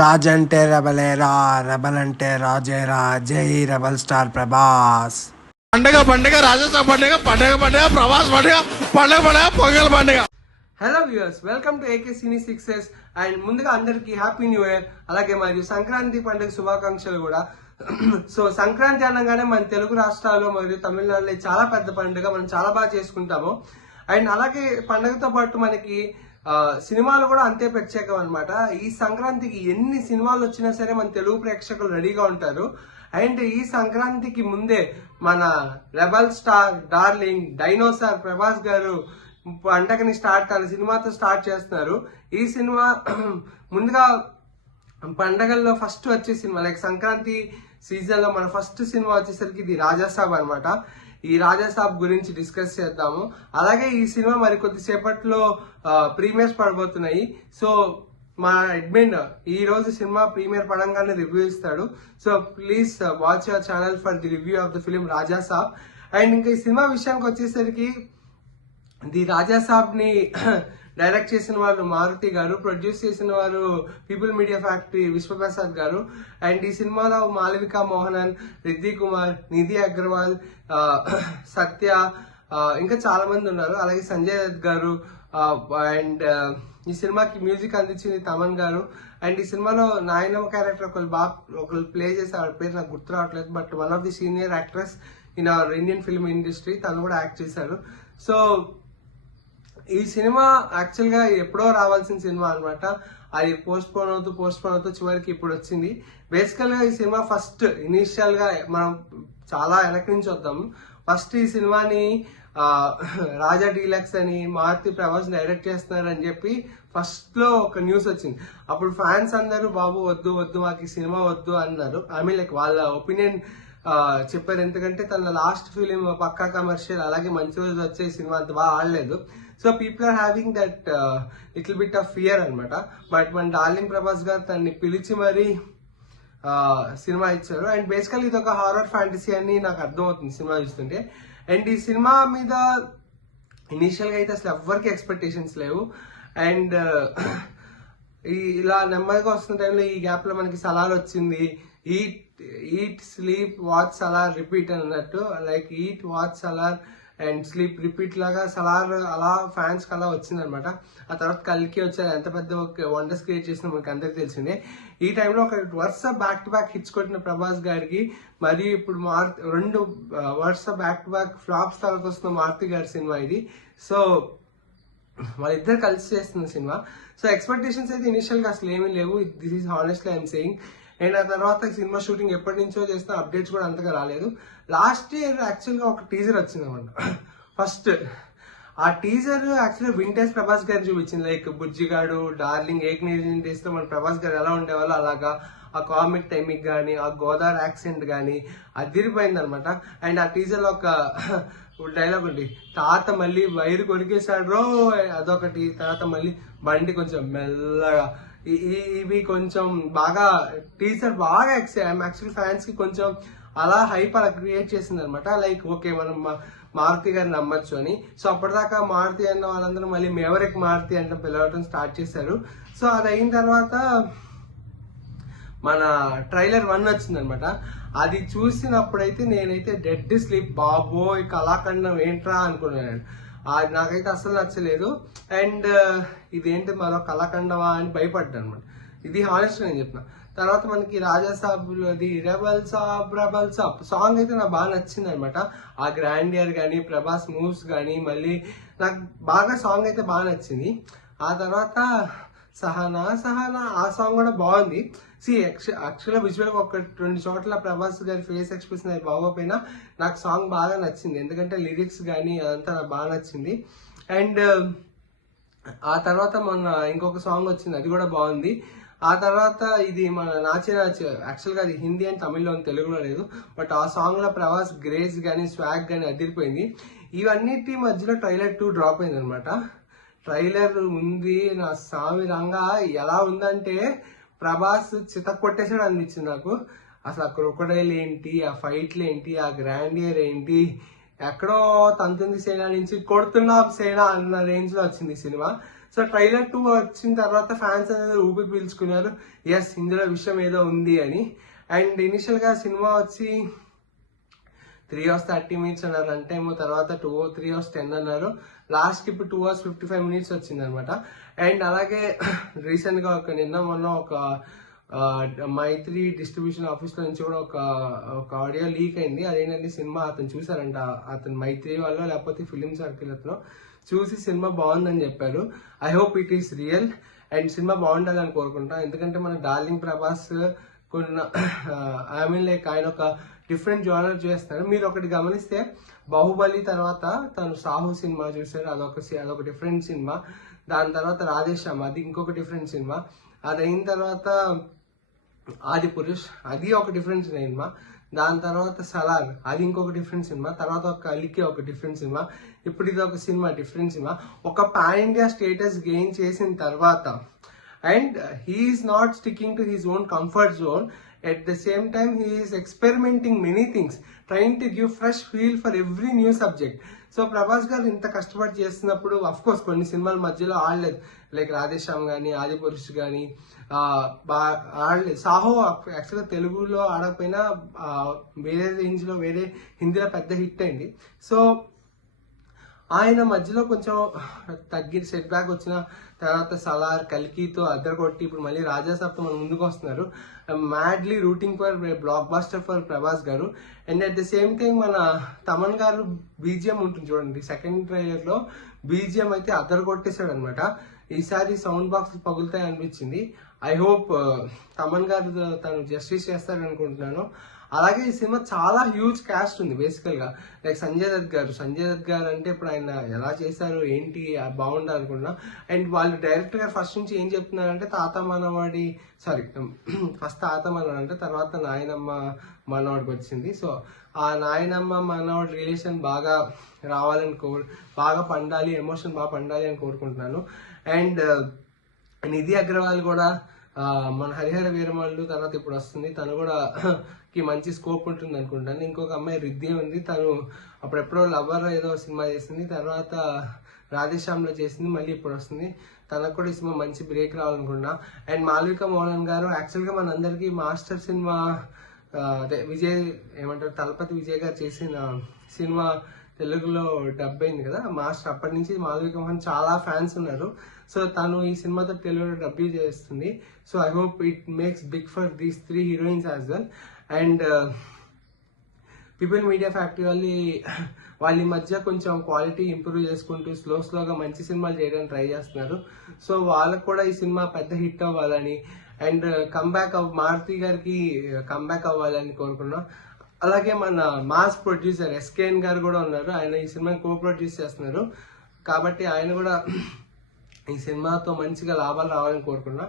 రాజంటే రెబలేరా, rebel అంటే రాజేరా, జై rebel star Prabhas. పండగ పండగ రాజస్థాన్ పండగ పండగ పండగ ప్రభాస్ పండగ పండగ పండగ పొంగల్ పండగ. Hello viewers, welcome to AK cine sixes. And ముందుగా అందరికి హ్యాపీ న్యూ ఇయర్, అలాగే మరియు సంక్రాంతి పండుగ శుభాకాంక్షలు కూడా. సో సంక్రాంతి అనగానే మన తెలుగు రాష్ట్రాల్లో మరియు తమిళనాడులో చాలా పెద్ద పండుగ, మనం చాలా బాగా చేసుకుంటాము. అండ్ అలాగే పండుగతో పాటు మనకి సినిమాలు కూడా అంతే ప్రత్యేకం అనమాట. ఈ సంక్రాంతికి ఎన్ని సినిమాలు వచ్చినా సరే మన తెలుగు ప్రేక్షకులు రెడీగా ఉంటారు. అండ్ ఈ సంక్రాంతికి ముందే మన rebel star darling dinosaur Prabhas గారు పండగని తన సినిమాతో స్టార్ట్ చేస్తున్నారు. ఈ సినిమా ముందుగా పండగల్లో ఫస్ట్ వచ్చే సినిమా, లైక్ సంక్రాంతి సీజన్ లో మన ఫస్ట్ సినిమా వచ్చేసరికి ఇది రాజాసాబ్ అనమాట. ఈ రాజాసాబ్ గురించి డిస్కస్ చేద్దాము. అలాగే ఈ సినిమా మరి కొద్దిసేపట్లో ప్రీమియర్స్ పడబోతున్నాయి. సో మా అడ్మిన్ ఈ రోజు సినిమా ప్రీమియర్ పడంగానే రివ్యూ ఇస్తాడు. So please watch your channel for the review of the film Rajasaab. And ఇంకా ఈ సినిమా విషయానికి వచ్చేసరికి ది రాజాసాబ్ ని డైరెక్ట్ చేసిన వాళ్ళు మారుతి గారు, ప్రొడ్యూస్ చేసిన వారు పీపుల్ మీడియా ఫ్యాక్టరీ విశ్వప్రసాద్ గారు. అండ్ ఈ సినిమాలో మాలవిక మోహనన్, రిద్ది కుమార్, నిధి అగర్వాల్, సత్య, ఇంకా చాలా మంది ఉన్నారు. అలాగే సంజయ్ దత్ గారు. అండ్ ఈ సినిమాకి మ్యూజిక్ అందించింది తమన్ గారు. అండ్ ఈ సినిమాలో నాయనమ్మ క్యారెక్టర్ ఒకరు ప్లే చేశారు, పేరు నాకు గుర్తు రావట్లేదు, but one of the senior actress in our Indian film industry, తను కూడా యాక్ట్ చేశారు. సో ఈ సినిమా యాక్చువల్ గా ఎప్పుడో రావాల్సిన సినిమా అనమాట. అది పోస్ట్ పోన్ అవుతూ చివరికి ఇప్పుడు వచ్చింది. బేసికల్ గా ఈ సినిమా ఫస్ట్ ఇనీషియల్ గా మనం చాలా వెనక నుంచి వద్దాము. ఫస్ట్ ఈ సినిమాని రాజా డీలక్స్ అని మారుతి ప్రభాస్ డైరెక్ట్ చేస్తున్నారు అని చెప్పి ఫస్ట్ లో ఒక న్యూస్ వచ్చింది. అప్పుడు ఫ్యాన్స్ అందరూ బాబు వద్దు మాకు ఈ సినిమా వద్దు అన్నారు. ఐ మీన్ లైక్ వాళ్ళ ఒపీనియన్ చెప్పారు. ఎందుకంటే తన లాస్ట్ ఫిలిం పక్కా కమర్షియల్, అలాగే మంచి రోజు వచ్చే సినిమా అంత బాగా ఆడలేదు. So people are having that little bit of fear అనమాట. బట్ మన డార్లింగ్ ప్రభాస్ గారు తనని పిలిచి మరీ సినిమా ఇచ్చారు. అండ్ బేసికల్ ఇది ఒక హారర్ ఫ్యాంటసీ అని నాకు అర్థమవుతుంది సినిమా చూస్తుంటే. అండ్ ఈ సినిమా మీద ఇనీషియల్ గా అయితే అసలు ఎవ్వరికి ఎక్స్పెక్టేషన్స్ లేవు. అండ్ ఇలా నెమ్మదిగా వస్తున్న టైంలో ఈ గ్యాప్ లో మనకి సలార్ వచ్చింది. Eat sleep watch Salaar repeat అన్నట్టు, like eat watch Salaar and sleep repeat లాగా సలార్ అలా ఫ్యాన్స్ కి అలా వచ్చిందనమాట. ఆ తర్వాత కల్కి వచ్చారు, ఎంత పెద్ద వండర్స్ క్రియేట్ చేసిన మనకి అందరికి తెలిసిందే. ఈ టైంలో ఒక వరుస బ్యాక్ టు బ్యాక్ హిట్స్ కొట్టిన ప్రభాస్ గారికి మరియు ఇప్పుడు రెండు వరుస బ్యాక్ టు బ్యాక్ ఫ్లాప్స్ తర్వాత వస్తున్న మారుతి గారి సినిమా ఇది. సో వాళ్ళిద్దరు కలిసి చేస్తున్న సినిమా. సో ఎక్స్పెక్టేషన్స్ అయితే ఇనిషియల్ గా అసలు ఏమీ లేవు. This is honestly I'm saying. And ఆ తర్వాత సినిమా షూటింగ్ ఎప్పటి నుంచో చేస్తున్న అప్డేట్స్ కూడా అంతగా రాలేదు. లాస్ట్ ఇయర్ యాక్చువల్ గా ఒక టీజర్ వచ్చింది అనమాట. ఫస్ట్ ఆ టీజర్ యాక్చువల్గా వింటేజ్ ప్రభాస్ గారు చూపించింది, లైక్ బుజ్జిగాడు, డార్లింగ్, ఏకనిర్జన్ డేస్ లో మన ప్రభాస్ గారు ఎలా ఉండేవాళ్ళు అలాగా. ఆ కామిక్ టైమింగ్ గానీ, ఆ గోదావరి యాక్సెంట్ గానీ అదిరిపోయింది అనమాట. అండ్ ఆ టీజర్ లో ఒక డైలాగ్ ఉంది, తాత మళ్ళీ వైరు కొరికేశాడు రో, అదొకటి. తర్వాత మళ్ళీ బండి కొంచెం మెల్లగా, ఇవి కొంచెం బాగా టీజర్ బాగా యాక్చువల్ ఫ్యాన్స్ కి కొంచెం అలా హైప్ అలా క్రియేట్ చేసింది అనమాట. లైక్ ఓకే మనం మారుతి గారిని నమ్మచ్చు అని. సో అప్పటిదాకా మారుతి అన్న వాళ్ళందరూ మళ్ళీ మేవరెక్ మారుతి అంటే పిలవటం స్టార్ట్ చేశారు. సో అది అయిన తర్వాత మన ట్రైలర్ 1 వచ్చింది అనమాట. అది చూసినప్పుడైతే నేనైతే డెడ్ స్లీప్, బాబోయ్ కళాఖండం ఏంట్రా అనుకున్నాను. అది నాకైతే అసలు నచ్చలేదు. అండ్ ఇదేంటి మరో కళాఖండమా అని భయపడ్డాను అనమాట. ఇది హానెస్ట్ నేను చెప్పిన. తర్వాత మనకి రాజాసాబ్ అది రెబల్ సాబ్ సాంగ్ అయితే నాకు బాగా నచ్చింది అనమాట. ఆ గ్రాండియర్ గానీ, ప్రభాస్ మూవ్స్ గానీ, మళ్ళీ నాకు బాగా సాంగ్ అయితే బాగా నచ్చింది. ఆ తర్వాత సహనా ఆ సాంగ్ కూడా బాగుంది. యాక్చువల్గా విజువల్ ఒక 2 చోట్ల ప్రభాస్ గారి ఫేస్ ఎక్స్ప్రెషన్ అది బాగోపోయినా నాకు సాంగ్ బాగా నచ్చింది. ఎందుకంటే లిరిక్స్ కానీ అదంతా నాకు బాగా నచ్చింది. అండ్ ఆ తర్వాత మొన్న ఇంకొక సాంగ్ వచ్చింది, అది కూడా బాగుంది. ఆ తర్వాత ఇది మన నాచే యాక్చువల్గా అది హిందీ అండ్ తమిళ్లో తెలుగులో లేదు. బట్ ఆ సాంగ్ లో ప్రభాస్ గ్రేస్ గానీ, స్వాగ్ గానీ అదిరిపోయింది. ఇవన్నిటి మధ్యలో ట్రైలర్ 2 డ్రాప్ అయింది అనమాట. ట్రైలర్ ఉంది నా సామి రంగా, ఎలా ఉందంటే ప్రభాస్ చిత కొట్టేసాడు అనిపించింది నాకు. అసలు ఆ క్రొకడైల్ ఏంటి, ఆ ఫైట్లు ఏంటి, ఆ గ్రాండియర్ ఏంటి, ఎక్కడో తంతుంది సేన నుంచి కొడుతున్నా సేన అన్న రేంజ్ లో వచ్చింది సినిమా. సో ట్రైలర్ 2 వచ్చిన తర్వాత ఫ్యాన్స్ అనేది ఊపి పీల్చుకున్నారు, ఎస్ ఇందులో విషయం ఏదో ఉంది అని. అండ్ ఇనిషియల్ గా సినిమా వచ్చి 3 hours 30 minutes అన్నారు, అంటే తర్వాత 3 hours 10 అన్నారు, లాస్ట్ ఇప్పుడు 2 hours 55 minutes వచ్చింది అనమాట. అండ్ అలాగే రీసెంట్ గా నిన్న మొన్న ఒక మైత్రి డిస్ట్రిబ్యూషన్ ఆఫీస్ లో నుంచి కూడా ఒక ఆడియో లీక్ అయింది. అదేంటంటే సినిమా అతను చూసారంట, అతను మైత్రి వాళ్ళు లేకపోతే ఫిలిం సర్కిల్ అతను చూసి సినిమా బాగుందని చెప్పారు. I hope it is real and cinema బాగుంటుందని కోరుకుంటాం. ఎందుకంటే మన డార్లింగ్ ప్రభాస్ కొన్ని ఐ మీన్ లైక్ ఆయన ఒక డిఫరెంట్ జోనర్ చేస్తారు. మీరు ఒకటి గమనిస్తే బాహుబలి తర్వాత తను సాహు సినిమా చూసారు, అదొక డిఫరెంట్ సినిమా. దాని తర్వాత రాధేశ్యామ్, అది ఇంకొక డిఫరెంట్ సినిమా. అది అయిన తర్వాత ఆది పురుష్, అది ఒక డిఫరెంట్ సినిమా. దాని తర్వాత సలార్, అది ఇంకొక డిఫరెంట్ సినిమా. తర్వాత ఒక కలికి ఒక డిఫరెంట్ సినిమా. ఇప్పుడు ఇది ఒక సినిమా డిఫరెంట్ సినిమా. ఒక పాన్ ఇండియా స్టేటస్ గెయిన్ చేసిన తర్వాత and he is not sticking to his own comfort zone. At the same time, he is experimenting many things, trying to give fresh feel for every new subject. So Prabhas గారు ఇంత కష్టపడి చేస్తున్నప్పుడు of course కొన్ని సినిమాల మధ్యలో ఆడలేదు, like Radhe Shyam కానీ ఆది పురుష్ కానీ ఆడలేదు. సాహో యాక్చువల్గా తెలుగులో ఆడకపోయినా వేరే రేంజ్ లో వేరే హిందీలో పెద్ద హిట్ అయింది. సో ఆయన మధ్యలో కొంచెం సెట్ బ్యాక్ వచ్చిన తర్వాత సలార్ కల్కితో అద్దరు కొట్టి ఇప్పుడు మళ్ళీ రాజాసాబ్తో మన ముందుకు వస్తున్నారు. Madly rooting for blockbuster for Prabhas garu. And at the same time మన తమన్ గారు బీజిఎం ఉంటుంది చూడండి, సెకండ్ ట్రైలర్ లో బీజిఎం అయితే అద్దరు కొట్టేశాడు అనమాట. ఈసారి సౌండ్ బాక్స్ పగులుతాయి అనిపించింది. ఐ హోప్ తమన్ గారు తను జస్టిస్ చేస్తారని అనుకుంటున్నాను. అలాగే ఈ సినిమా చాలా హ్యూజ్ క్యాస్ట్ ఉంది బేసికల్ గా, లైక్ సంజయ్ దత్ గారు అంటే ఇప్పుడు ఆయన ఎలా చేశారు ఏంటి బాగుండాలి అనుకున్నా. అండ్ వాళ్ళు డైరెక్టర్ గారు ఫస్ట్ నుంచి ఏం చెప్తున్నారంటే ఫస్ట్ తాత మనవాడు అంటే తర్వాత నాయనమ్మ మనవాడికి వచ్చింది. సో ఆ నాయనమ్మ మనవాడి రిలేషన్ బాగా రావాలని బాగా పండాలి, ఎమోషన్ బాగా పండాలి అని కోరుకుంటున్నాను. అండ్ నిధి అగ్రవాల్ కూడా మన హరిహర వీరమల్లు తర్వాత ఇప్పుడు వస్తుంది, తను కూడా కి మంచి స్కోప్ ఉంటుంది అనుకుంటాను. ఇంకొక అమ్మాయి రిద్ధి ఉంది, తను అప్పుడెప్పుడో లవర్ ఏదో సినిమా చేసింది, తర్వాత రాధేశ్యామ్ లో చేసింది, మళ్ళీ ఇప్పుడు వస్తుంది. తనకు కూడా ఈ సినిమా మంచి బ్రేక్ రావాలనుకున్నా. అండ్ మాల్విక మోహన్ గారు యాక్చువల్ గా మనందరికి మాస్టర్ సినిమా తలపతి విజయ్ గారు చేసిన సినిమా తెలుగులో డబ్ అయింది కదా మాస్టర్. అప్పటి నుంచి మాల్విక మోహన్ చాలా ఫ్యాన్స్ ఉన్నారు. సో తను ఈ సినిమాతో తెలుగులో డబ్బు చేస్తుంది. So I hope it makes big for these 3 heroines as well. And people media factory వాళ్ళ మధ్య కొంచెం క్వాలిటీ ఇంప్రూవ్ చేసుకుంటూ స్లోగా మంచి సినిమాలు చేయడానికి ట్రై చేస్తున్నారు. సో వాళ్ళకు కూడా ఈ సినిమా పెద్ద హిట్ అవ్వాలని అండ్ మారుతి గారికి కంబ్యాక్ అవ్వాలని కోరుకున్నాం. అలాగే మన మాస్ ప్రొడ్యూసర్ ఎస్కేఎన్ గారు కూడా ఉన్నారు, ఆయన ఈ సినిమాని కో ప్రొడ్యూస్ చేస్తున్నారు. కాబట్టి ఆయన కూడా ఈ సినిమాతో మంచిగా లాభాలు రావాలని కోరుకున్నా.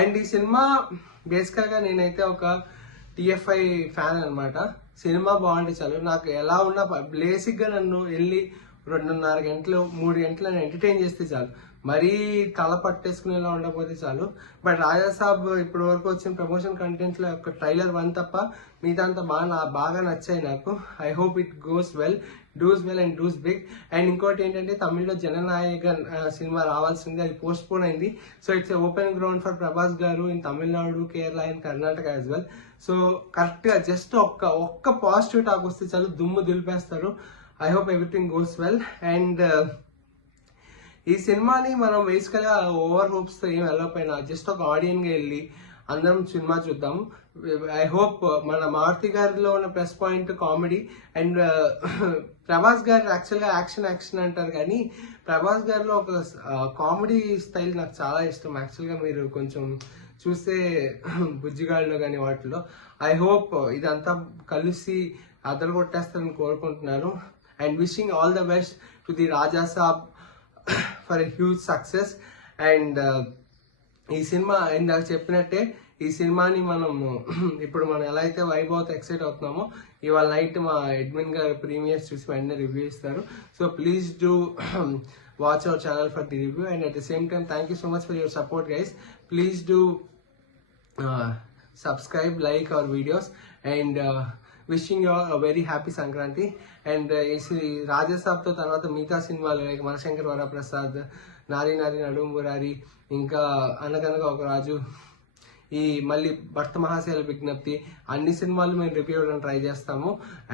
అండ్ ఈ సినిమా బేసికల్ గా నేనైతే ఒక TFI ఫ్యాన్ అనమాట. సినిమా బాగుంటే చాలు, నాకు ఎలా ఉన్నా బేసిక్ గా నన్ను వెళ్ళి 2.5 గంటలు 3 గంటలు ఎంటర్టైన్ చేస్తే చాలు, మరీ తల పట్టేసుకునేలా ఉండకపోతే చాలు. బట్ రాజాసాబ్ ఇప్పటి వరకు వచ్చిన ప్రమోషన్ కంటెంట్ లో ఒక ట్రైలర్ 1 తప్ప మిగతా బాగా నచ్చాయి నాకు. I hope it goes well, does well and does big. And ఇంకోటి ఏంటంటే తమిళ్లో జననాయకన్ సినిమా రావాల్సింది, అది పోస్ట్ పోన్ అయింది. So it's open ground for Prabhas garu in Tamil Nadu, Kerala and Karnataka as well. So correct గా జస్ట్ ఒక్క పాజిటివ్ టాక్ వస్తే చాలు, దుమ్ము దులిపేస్తారు. I hope everything goes well. And ఈ సినిమాని మనం బేసికల్ గా ఓవర్ హోప్స్ తో ఏం వెళ్ళకపోయినా జస్ట్ ఒక ఆడియన్ గా వెళ్ళి అందరం సినిమా చూద్దాము. ఐ హోప్ మన మారుతి గారిలో ఉన్న plus point comedy and Prabhas గారు యాక్చువల్ గా యాక్షన్ అంటారు, కానీ ప్రభాస్ గారిలో ఒక కామెడీ స్టైల్ నాకు చాలా ఇష్టం. యాక్చువల్ గా మీరు కొంచెం చూస్తే బుజ్జిగాళ్ళలో కానీ వాటిలో ఐ హోప్ ఇదంతా కలిసి అదలు కొట్టేస్తారని కోరుకుంటున్నాను. And wishing all the best to the Raja Saab for a huge success. And ఈ సినిమా ఇందాక చెప్పినట్టే ఈ సినిమాని ఇప్పుడు మనం ఎలా అయితే వైభవ్తో ఎక్సైట్ అవుతున్నామో, ఇవాళ నైట్ మా అడ్మిన్ గారు ప్రీమియర్స్ చూసి వెంటనే రివ్యూ ఇస్తారు. So please do watch our channel for the review, and at the same time thank you so much for your support guys. Please do subscribe, like our videos, and wishing you very happy Sankranti. And ఈ రాజాసాబ్తో తర్వాత మిగతా సినిమాలు like Manashankar Varaprasad, నారి నారి నడుము మురారి, ఇంకా అనగనగా ఒక రాజు, ఈ మళ్ళీ భర్త మహాశైల విజ్ఞప్తి, అన్ని సినిమాలు మేము రివ్యూ ఇవ్వడానికి ట్రై చేస్తాము.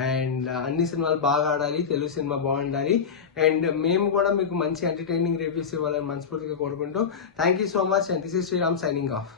అండ్ అన్ని సినిమాలు బాగా ఆడాలి, తెలుగు సినిమా బాగుండాలి, అండ్ మేము కూడా మీకు మంచి ఎంటర్టైనింగ్ రివ్యూస్ ఇవ్వాలని మనస్ఫూర్తిగా కోరుకుంటూ thank you so much. And this is Sriram signing of.